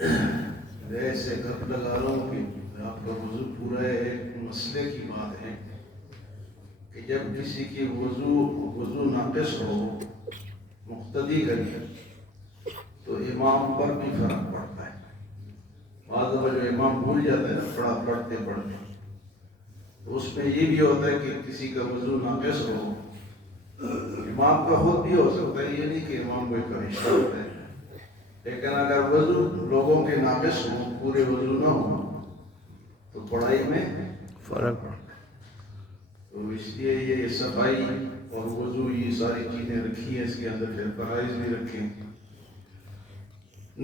ایسے گپ لگا رہا ہوں کہ آپ کا وضو پورا ہے. ایک مسئلے کی بات ہے کہ جب کسی کی وضو ناقص ہو مقتدی کرے تو امام پر بھی فرق پڑتا ہے. بعض دفعہ جو امام بھول جاتا ہے نا پڑھتے تو اس میں یہ بھی ہوتا ہے کہ کسی کا وضو ناقص ہو. امام کا خود بھی ہو سکتا ہے، یہ نہیں کہ امام کوئی فرشتہ ہوتا ہے، لیکن اگر وضو لوگوں کے ناقص ہو، پورے وضو نہ ہو تو پڑھائی میں فرق پڑتا ہے. تو اس لیے یہ صفائی اور وضو یہ ساری چیزیں رکھی ہیں، اس کے اندر پھر فرائض بھی رکھیں.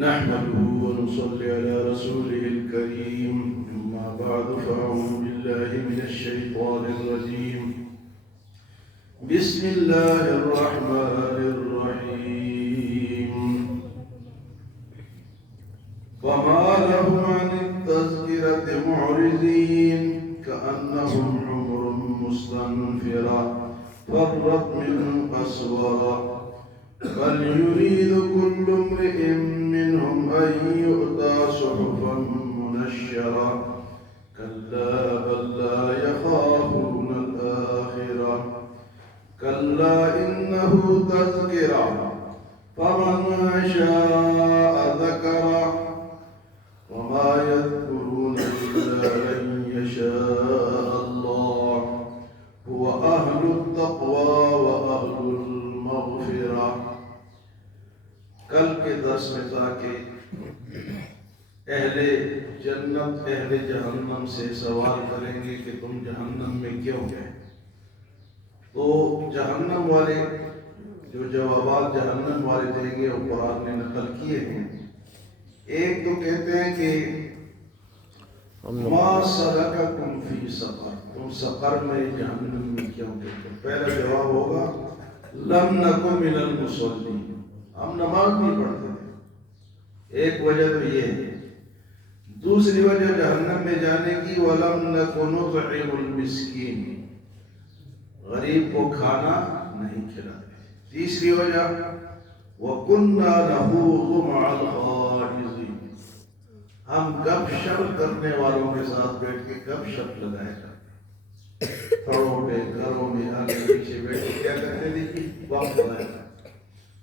نحمده ونصلي على رسوله الكريم. أما بعد فأعوذ بالله من الشيطان الرجيم. بسم الله الرحمن الرحيم. فما لهم عن التذكرة معرضين كأنهم حمر مستنفرة فرت من قسورة بل يريد كل امرئ منهم أن يؤتى صحفا منشرة كلا بل لا يخافون الآخرة كلا إنه تذكرة فمن شاء ذكره وما يذكرون إلا أن يشاء الله هو أهل التقوى وأهل المغفرة. کل کے درس میں تھا کہ اہل جنت اہل جہنم سے سوال کریں گے کہ تم جہنم میں کیوں گئے. تو جہنم والے جو جوابات جہنم والے دیں گے وہ قرآن نے نقل کیے ہیں. ایک تو کہتے ہیں کہ ما سلککم فی سقر، تم سقر میں جہنم میں کیوں گئے. تو پہلا جواب ہوگا لم نکن من المصلین، ہم نماز نہیں پڑھتے تھے. ایک وجہ تو یہ ہے. دوسری وجہ جہنم میں جانے کی وَلَمْ نَكُ نُطْعِمُ الْمِسْكِينِ، غریب کو کھانا نہیں کھلاتے. تیسری وجہ وَكُنَّا نَخُوضُ مَعَ الْخَائِضِينَ، ہم گپ شپ کرنے والوں کے ساتھ بیٹھ کے گپ شپ لگائے کرتے. پڑوں پہ گھروں میں آگے پیچھے بیٹھ کے کیا کرتے تھے کہ وقت لگائے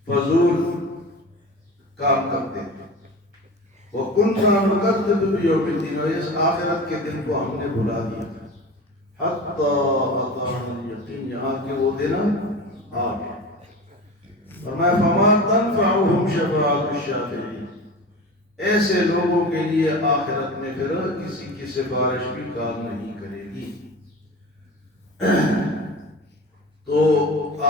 فضول کام کرتے تھے. وَكُنَّا نُكَذِّبُ بِيَوْمِ الدِّينِ، اور اس آخرت کے دن کو ہم نے بھلا دیا تھا. حَتَّى أَتَانَا الْيَقِينُ، یہاں کے وہ دن آ گئے. فرمایا فَمَا تَنْفَعُهُمْ شَفَاعَةُ الشَّافِعِينَ، ایسے لوگوں کے لیے آخرت میں پھر کسی کی سفارش بھی کام نہیں کرے گی. تو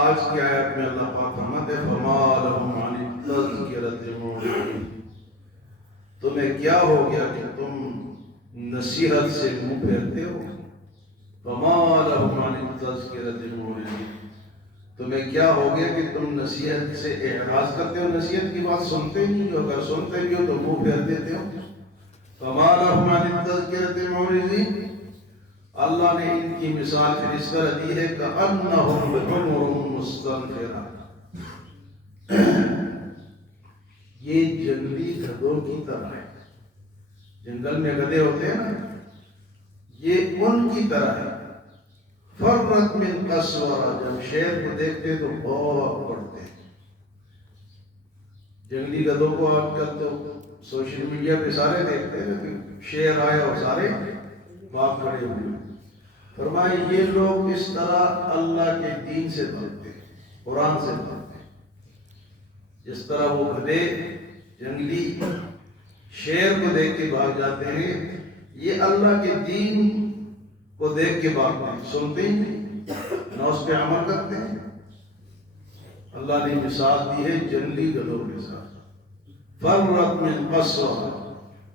آج کی آیت میں اللہ پاک فرماتے ہیں فَمَا لَهُمْ عَنِ التَّذْكِرَةِ مُعْرِضِينَ، تمہیں کیا ہو گیا کہ تم نصیحت سے منہ پھیرتے ہو. فَمَا لَهُمْ عَنِ التَّذْكِرَةِ مُعْرِضِينَ، تمہیں کیا ہو گیا کہ تم نصیحت سے اعراض کرتے ہو، نصیحت کی بات سنتے نہیں ہو. اگر سنتے بھی ہو تو منہ پھیر دیتے ہو. فَمَا لَهُمْ عَنِ التَّذْكِرَةِ مُعْرِضِينَ، اللہ نے ان کی مثال پھر اس طرح دی ہے كَأَنَّهُمْ حُمُرٌ مُسْتَنفِرَةٌ، یہ جنگلی گدھوں کی طرح ہے. جنگل میں گدھے ہوتے ہیں نا، یہ ان کی طرح ہے. فرت من قسورہ، جب شیر کو دیکھتے تو بہت پڑتے ہیں. جنگلی گدھوں کو آج کل تو سوشل میڈیا پہ سارے دیکھتے ہیں کہ شیر آیا اور سارے باپ کھڑے ہوئے. فرمائے یہ لوگ اس طرح اللہ کے دین سے بھاگتے ہیں، قرآن سے بھاگتے ہیں. جس طرح وہ گدھے جنگلی شیر کو دیکھ کے بھاگ جاتے ہیں، یہ اللہ کے دین کو دیکھ کے بھاگتے ہیں. سنتے ہی نہیں، نہ اس پہ عمل کرتے ہیں. اللہ نے مثال دی ہے جنگلی گدھوں کے ساتھ. فرت من قسورہ،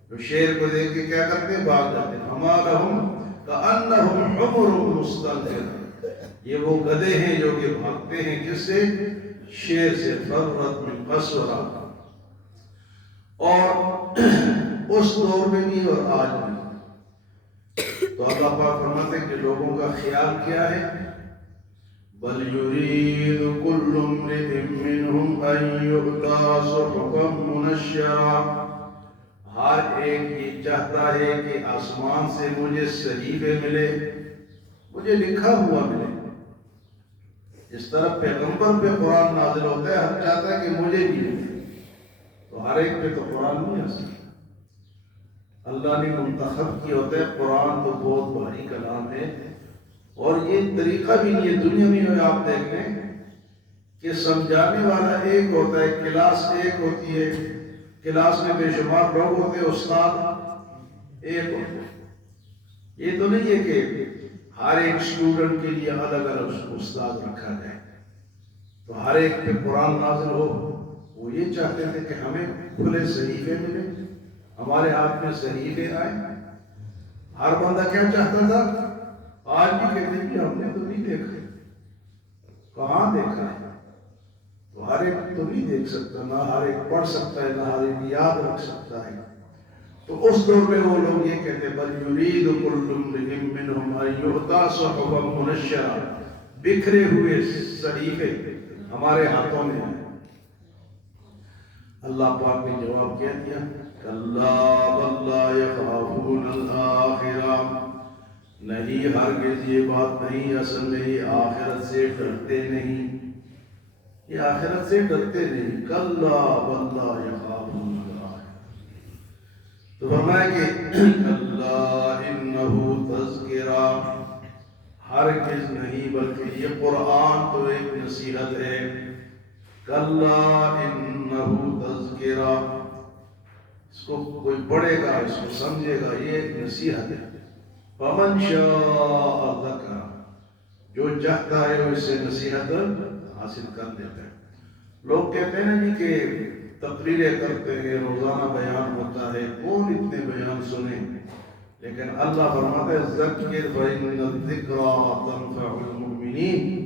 تو شیر کو دیکھ کے کیا کرتے ہیں؟ بھاگ جاتے ہیں. فما لہم کأنہم حمر مستنفرہ، یہ وہ گدھے ہیں جو کہ بھاگتے ہیں کس سے؟ شیر سے. فرت من قسورہ، اور اس دور میں بھی اور آج بھی. تو اللہ پاک فرماتے ہیں کہ لوگوں کا خیال کیا ہے؟ بل يريد كل امرئ منهم أن يؤتى صحفا منشرة، ہر ایک یہ چاہتا ہے کہ آسمان سے مجھے صحیفے ملے، مجھے لکھا ہوا ملے۔ اس طرح پیغمبر پہ قرآن نازل ہوتا ہے، ہر چاہتا ہے کہ مجھے بھی ملے، تو ہر ایک پہ تو قرآن نہیں آ سکتا۔ اللہ نے منتخب کیا ہوتا ہے۔ قرآن تو بہت بھاری کلام ہے، اور یہ طریقہ بھی نہیں ہے دنیا میں۔ آپ دیکھ لیں کہ سمجھانے والا ایک ہوتا ہے، کلاس ایک ہوتی ہے، کلاس میں بے شمار لوگ ہوتے ہیں، استاد ایک ہوتا ہے۔ یہ تو نہیں ہے کہ ہر ایک اسٹوڈنٹ کے لیے الگ الگ استاد رکھا جائے تو ہر ایک پہ قرآن نازل ہو۔ وہ یہ چاہتے تھے کہ ہمیں کھلے صحیفے ملے، ہمارے ہاتھ میں صحیفے آئے۔ ہر بندہ کیا چاہتا تھا؟ آج بھی کہتے ہیں کہ ہم نے تو نہیں دیکھا۔ کہاں دیکھا ہے؟ تو ہر ایک تو نہیں دیکھ سکتا، نہ ہر ایک پڑھ سکتا ہے، نہ ہر ایک یاد رکھ سکتا ہے۔ تو اس دور میں وہ لوگ یہ کہتے بل یرید کل امرئ منہم ان یؤتی صحفا منشرا، بکھرے ہوئے صحیفے ہمارے ہاتھوں میں ہیں۔ اللہ پاک نے جواب کیا دیا، کلا بل لا یخافون الآخرہ، نہیں ہرگز یہ بات نہیں، اصل میں یہ آخرت سے ڈرتے نہیں، یہ آخرت سے ڈرتے نہیں۔ کلا بل لا یخافون الآخرہ، تو فرمایا کہ کلا انہ تذکرہ، ہرگز نہیں بلکہ یہ قرآن تو ایک نصیحت ہے۔ کلا انہ تذکرہ، اس کو کوئی پڑھے گا، اس کو سمجھے گا، یہ ایک نصیحت ہے۔ فمن شاء ذکر، جو چاہتا ہے وہ اس سے نصیحت حاصل کر لیتا ہے۔ لوگ کہتے ہیں جی کہ تقریریں کرتے ہیں، روزانہ بیان ہوتا ہے، کون اتنے بیان سنیں؟ لیکن اللہ فرماتا ہے ذکر فإن الذکریٰ تنفع المؤمنین،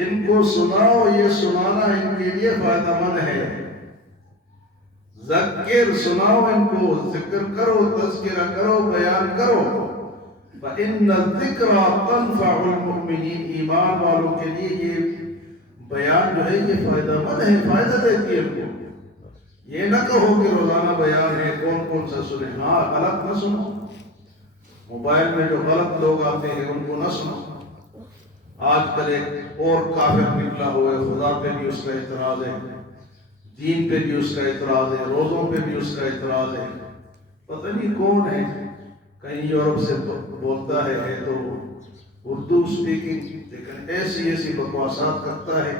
ان کو سناؤ، یہ سنانا ان کے لیے فائدہ مند ہے۔ ذکر، سناؤ ان کو، ذکر کرو، تذکرہ کرو، بیان کرو۔ فإن الذکریٰ تنفع المؤمنین، ایمان والوں کے لیے یہ بیان جو ہے یہ فائدہ مند ہے، فائدہ دیتی ہے ان کو۔ یہ نہ کہو کہ روزانہ بیان ہے، کون کون سا سنیں۔ ہاں، غلط نہ سنو، موبائل میں جو غلط لوگ آتے ہیں ان کو نہ سنو۔ آج کل ایک اور کافر نکلا ہوا ہے، خدا پہ بھی اس کا اعتراض ہے، دین پہ بھی اس کا اعتراض ہے، روزوں پہ بھی اس کا اعتراض ہے، پتہ نہیں کون ہے، کہیں یورپ سے بولتا ہے تو اردو اسپیکنگ، لیکن ایسی ایسی بکواسات کرتا ہے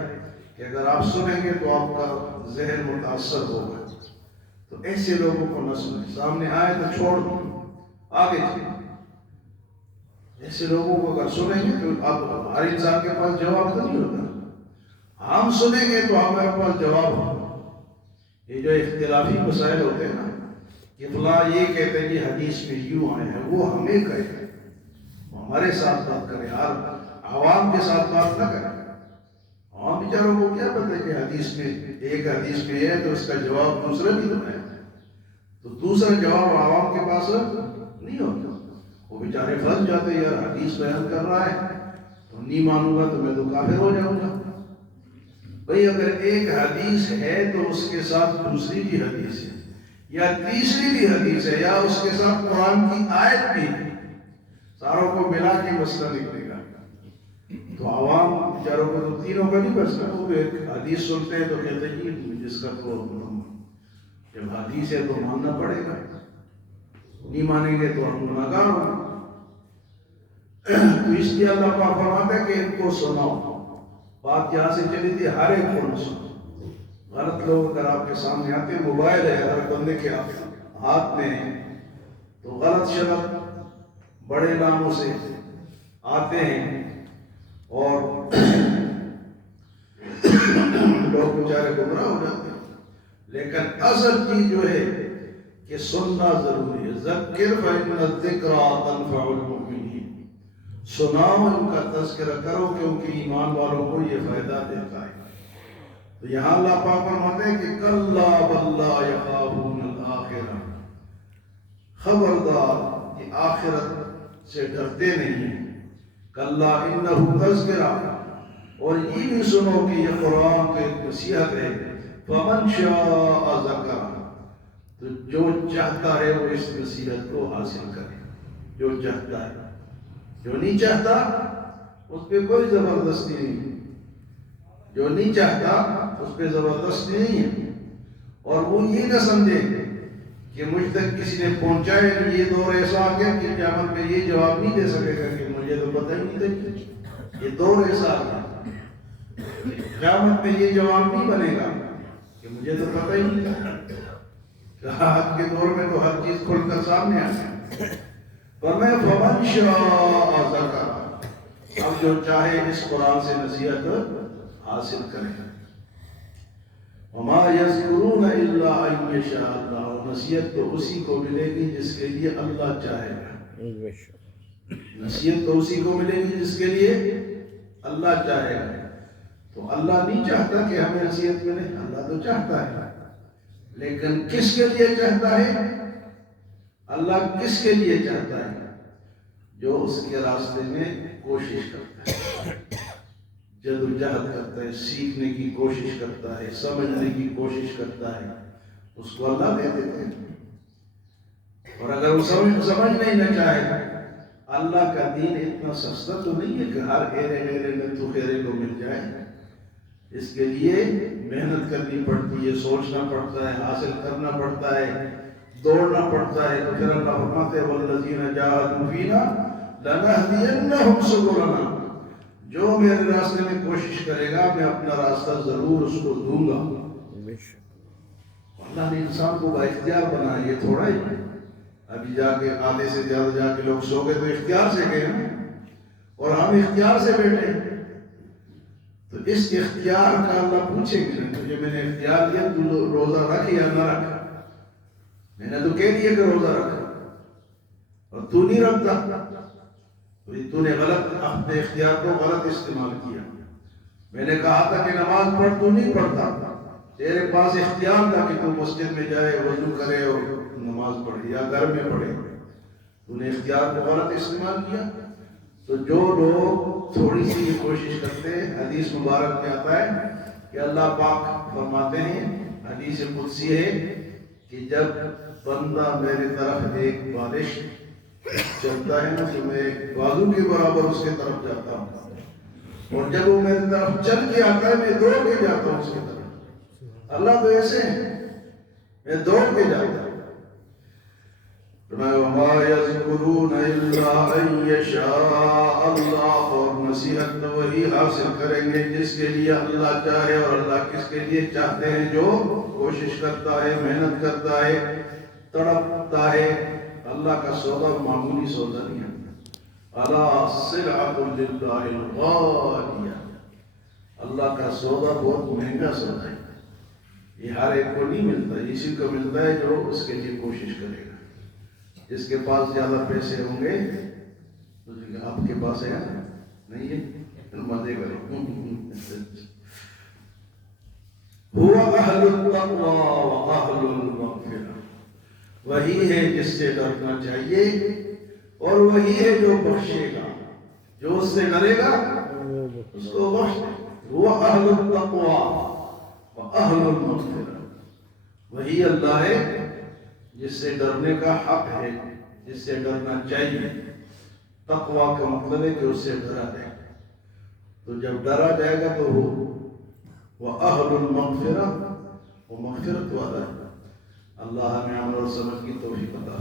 کہ اگر آپ سنیں گے تو آپ کا ذہن متاثر ہوگا۔ تو ایسے لوگوں کو نہ سنیں، سامنے آئے تو چھوڑ دو، آگے چلیں۔ ایسے لوگوں کو اگر سنیں گے تو اب ہر انسان کے پاس جواب تو نہیں ہوتا، ہم سنیں گے تو ہمارے پاس جواب ہوگا۔ یہ جو اختلافی مسائل ہوتے ہیں نا، کہ فلاں یہ کہتے ہیں کہ حدیث میں یوں آئے ہیں، وہ ہمیں کہے، ہمارے ساتھ بات کریں، عوام کے ساتھ بات نہ کریں۔ عوام بیچاروں کو کیا پتہ ہے کہ حدیث میں ایک حدیث میں ہے تو اس کا جواب دوسرا بھی تو ہے، تو دوسرا جواب عوام کے پاس نہیں ہوتا۔ وہ بیچارے پھنس جاتے، یار حدیث بیان کر رہا ہے تو نہیں مانوں گا تو میں تو کافر ہو جاؤں گا۔ بھئی اگر ایک حدیث ہے تو اس کے ساتھ دوسری بھی حدیث ہے، یا تیسری بھی حدیث ہے، یا اس کے ساتھ قرآن کی آیت بھی ہے، ساروں کو ملا کے مسئلہ نکلے گا۔ تو عوام بیچاروں کو تو تینوں کا نہیں بچنا، وہ ایک حدیث سنتے ہیں تو کہتے ہیں کہ جس کا تو جب حدیث ہے تو ماننا پڑے گا، نہیں مانیں گے تو ہم گناہگار ہوں گے۔ تو اس لیے اللہ پاک فرماتا ہے کہ ان کو سناؤ۔ بات یہاں سے چلی تھی ہر ایک کو سنو۔ غلط لوگ اگر آپ کے سامنے آتے ہیں، موبائل ہے ہر بندے کے ہاتھ میں ہے، تو غلط شبد بڑے ناموں سے آتے ہیں اور لوگ بیچارے گمراہ ہو جاتے ہیں۔ لیکن اصل چیز جو ہے کہ سننا ضروری ہے۔ ذکر فإن الذکریٰ تنفع المؤمنین، سناؤ، ان کا تذکرہ کرو کیونکہ ایمان والوں کو یہ فائدہ دیتا ہے۔ تو یہاں اللہ پاک فرماتے ہیں کہ کلا بل لا یخافون الآخرہ، خبردار یہ آخرت سے ڈرتے نہیں۔ کلا انہ تذکرہ، اور یہ بھی سنو کہ یہ قرآن تو ایک نصیحت ہے۔ فمن شاء ذکر، تو جو چاہتا ہے وہ اس نصیحت کو حاصل کرے، جو چاہتا ہے، جو نہیں چاہتا اس پہ کوئی زبردستی نہیں، جو نہیں چاہتا اس پہ زبردستی نہیں ہے، اور وہ یہ نہ سمجھے کہ مجھ تک کسی نے پہنچائے، یہ دور ایسا آ گیا کہ قیامت میں یہ جواب نہیں دے سکے گا کہ مجھے تو پتہ ہی نہیں تھا، یہ دور ایسا آ گیا، قیامت میں یہ جواب نہیں بنے گا کہ مجھے تو پتہ ہی نہیں تھا۔ آج کے دور میں تو ہر چیز کھل کر سامنے آ گئی، پر میں فمن شاء ذکر، اب جو چاہے اس قرآن سے نصیحت حاصل کرے، وما یذکرون الا ان یشاء اللہ، نصیحت تو اسی کو ملے گی جس کے لیے اللہ چاہے گا، نصیحت تو اسی کو ملے گی جس کے لیے اللہ چاہے گا۔ تو اللہ نہیں چاہتا کہ ہمیں نصیحت ملے، اللہ تو چاہتا ہے، لیکن کس کے لیے چاہتا ہے؟ اللہ کس کے لیے چاہتا ہے؟ جو اس کے راستے میں کوشش کرتا ہے، جدوجہد کرتا ہے، سیکھنے کی کوشش کرتا ہے، سمجھنے کی کوشش کرتا ہے، اس کو اللہ دے دیتے ہیں۔ اور اگر وہ سمجھنا ہی نہ چاہے، اللہ کا دین اتنا سستا تو نہیں ہے کہ ہر ایرے میں تو خیرے کو مل جائے، اس کے لیے محنت کرنی پڑتی ہے، سوچنا پڑتا ہے، حاصل کرنا پڑتا ہے، دوڑنا پڑتا ہے۔ تو پھر اللہ فرماتے ہیں والذین جاہدوا فینا لنہدینہم سبلنا، جو میرے راستے میں کوشش کرے گا میں اپنا راستہ ضرور اس کو دوں گا۔ اللہ نے انسان کو با اختیار بنایا، یہ تھوڑا ہی ابھی جا کے آدھے سے زیادہ جا کے لوگ سو گئے تو اختیار سے گئے ہیں، اور ہم اختیار سے بیٹھے، تو اس اختیار کا اللہ پوچھے گا تجھے میں نے اختیار دیا، تو روزہ رکھ یا نہ رکھ، میں نے تو کہہ دیا کہ روزہ رکھ اور تو نہیں رکھتا، تو نے غلط اپنے اختیار کو غلط استعمال کیا۔ میں نے کہا تھا کہ نماز پڑھ، تو نہیں پڑھتا، تیرے پاس اختیار تھا کہ تو مسجد میں جائے، وضو کرے اور نماز پڑھے یا گھر میں پڑھے، تو نے اختیار کو غلط استعمال کیا۔ تو جو لوگ تھوڑی سی کوشش کرتے ہیں، حدیث مبارک میں آتا ہے کہ اللہ پاک فرماتے ہیں، حدیث قدسی ہے کہ جب بندہ میرے طرف ایک بالش چلتا ہے نا تو میں بازو کے برابر اس کے طرف جاتا ہوں، اور جب وہ میری طرف چل کے آتا ہے میں دوڑ کے جاتا ہوں اس کی طرف۔ اللہ تو ایسے ہیں، میں دوڑ کے جاتا ہوں۔ وما یذکرون الا ان یشاء اللہ، اور نصیحت تو وہی حاصل کریں گے جس کے لیے اللہ چاہے، اور اللہ کس کے لیے چاہتے ہیں؟ جو کوشش کرتا ہے، محنت کرتا ہے، تڑپتا ہے۔ اللہ کا سودا معمولی سودا نہیں ہے، الا سلعۃ للہ الغالیہ، اللہ کا سودا بہت مہنگا سودا ہے، یہ ہر ایک کو نہیں ملتا، اسی کو ملتا ہے جو اس کے لیے کوشش کرے گا۔ جس کے پاس زیادہ پیسے ہوں گے تو آپ کے پاس ہے نہیں ہے، مزے کریں۔ هو اہل التقوی واہل المغفرہ، وہی ہے جس سے ڈرنا چاہیے اور وہی ہے جو بخشے گا، جو اس سے ڈرے گا اس کو بخش دے۔ وہ اہل التقوی واہل المغفرہ، وہی اللہ ہے جس سے ڈرنے کا حق ہے، جس سے ڈرنا چاہیے۔ تقوی کا مطلب ہے کہ اس سے ڈرا جائے، تو جب ڈرا جائے گا تو وہ اہل المغفرہ، وہ مغفرت والا ہے۔ اللہ ہمیں عمل اور سمجھ کی توفیق عطا